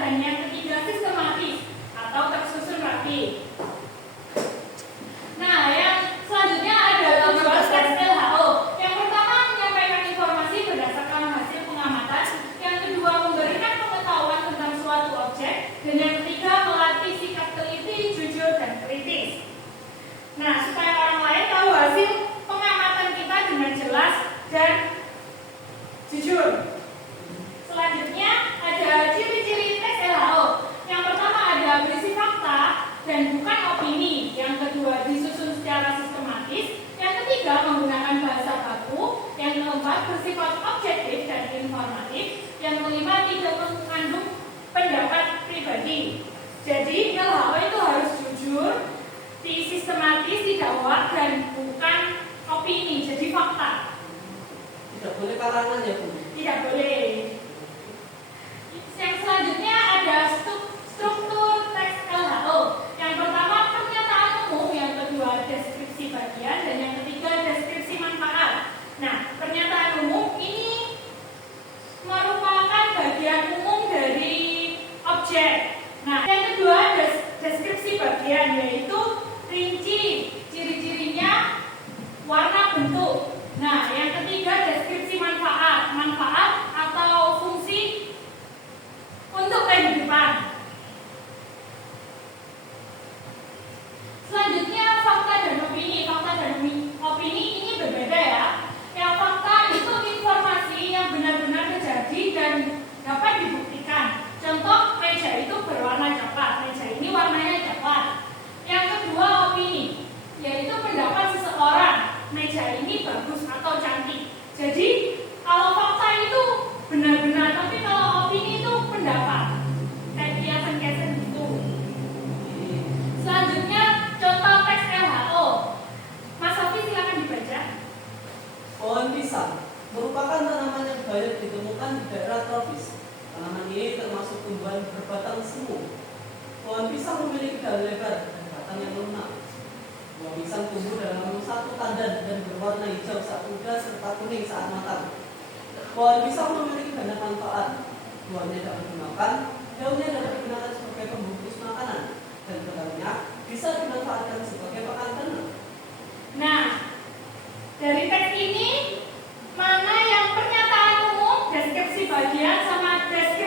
dan yang ketiga sistematis atau tersusun rapi. Nah, yang selanjutnya ada tujuan tes LHO. Yang pertama menyampaikan informasi berdasarkan hasil pengamatan, yang kedua memberikan pengetahuan tentang suatu objek, dan yang ketiga melatih sikap teliti, jujur, dan kritis. Nah, supaya orang lain tahu hasil pengamatan kita dengan jelas dan jujur. Selanjutnya ada ciri-ciri tes LHO. Yang pertama ada berisi fakta dan bukan opini. Yang kedua disusun secara sistematis. Yang ketiga menggunakan bahasa baku. Yang keempat bersifat objektif dan informatif. Yang kelima tidak mengandung pendapat pribadi. Jadi LHO itu harus jujur, sistematis, tidak hoak, dan bukan opini. Jadi fakta. Tidak boleh karangan ya Bu? Tidak boleh. Yang selanjutnya ada struktur teks LHO. Yang pertama pernyataan umum, yang kedua deskripsi bagian, dan yang ketiga deskripsi manfaat. Nah, pernyataan umum ini merupakan bagian umum dari objek. Nah, yang kedua deskripsi bagian, yaitu rinci, ciri-cirinya, warna, bentuk. Nah, yang ketiga deskripsi manfaat atau fungsi untuk kehidupan. Selanjutnya fakta dan opini. Fakta dan opini ini berbeda ya. Yang fakta itu informasi yang benar-benar terjadi dan dapat dibuktikan. Contoh, meja itu berwarna coklat. Meja ini warnanya coklat. Yang kedua opini, yaitu pendapat seseorang. Meja ini bagus atau cantik. Jadi kalau fakta itu benar-benar, tapi kalau opini itu pendapat. Kayak kiasan-kiasan gitu. Selanjutnya contoh teks LHO. Mas Sofi silakan dibaca. Pohon pisang merupakan tanaman yang banyak ditemukan di daerah tropis. Tanaman ini termasuk tumbuhan berbatang semu. Pohon pisang memiliki daun lebar dan batang yang lunak. Buah pisang tumbuh dalam satu tandan dan berwarna hijau saat muda serta kuning saat matang. Pohon pisang memiliki banyak manfaat. Buahnya dapat dimakan, daunnya dapat digunakan sebagai pembungkus makanan, dan batangnya bisa dimanfaatkan sebagai pakan ternak. Nah, dari teks ini mana yang pernyataan umum, deskripsi bagian, sama deskripsi